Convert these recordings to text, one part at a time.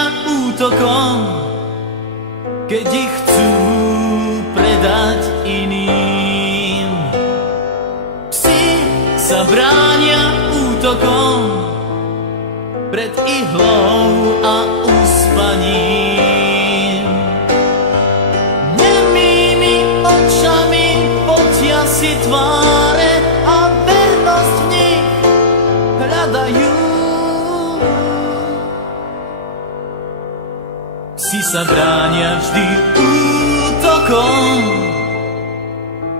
bránia útokom, keď ich chcú predať iným. Psi sa bránia útokom pred ihlou a uspaním. Nemými očami potia si tváre a vernosť v nich hľadajú. Psi sa bránia vždy útokom,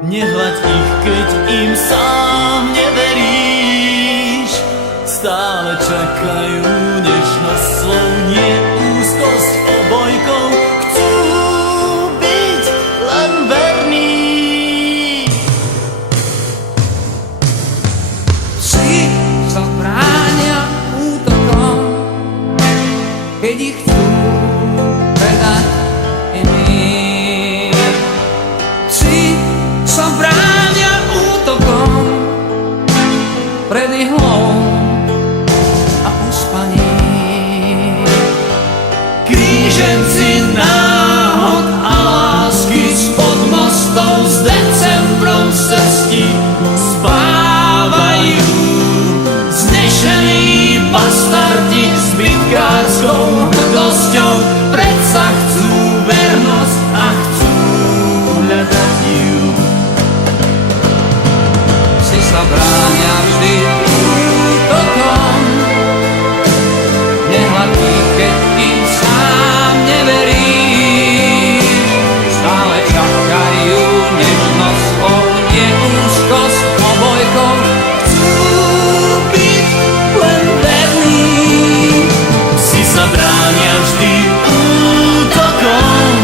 nehľaď ich, keď im sám neveríš. Stále čakajú nežnosť slov, nie úzkosť obojkou. Chcú byť len verní. Psi sa bránia útokom, keď ich chcú predať iným. Psi sa bránia útokom pred ihlou a uspaním. Kríženci náhod a lásky spod mostov s decembrom v srsti spávajú. Znešení bastardi s bytkárskou hrdosťou predsa chcú vernosť a chcú hľadať ju. Psi sa bránia vždy útokom, nehľad ich, keď im sám neveríš. Stále čakajú nežnosť slov, nie úzkosť obojkou. Chcú byť len verní. Psi sa bránia vždy útokom,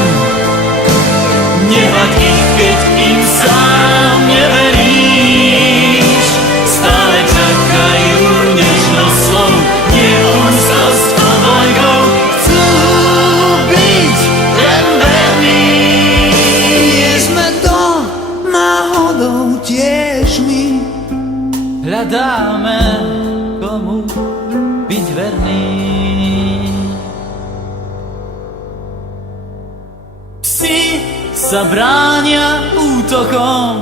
nehľad ich, keď im sám neveríš. Stále čakajú nežnosť slov, nie úzkosť obojkou. Chcú byť len verní. Nie sme to náhodou tiež my. Hľadáme, komu byť verný. Psi sa bránia útokom,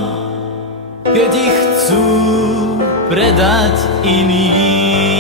keď ich chcú predať iným.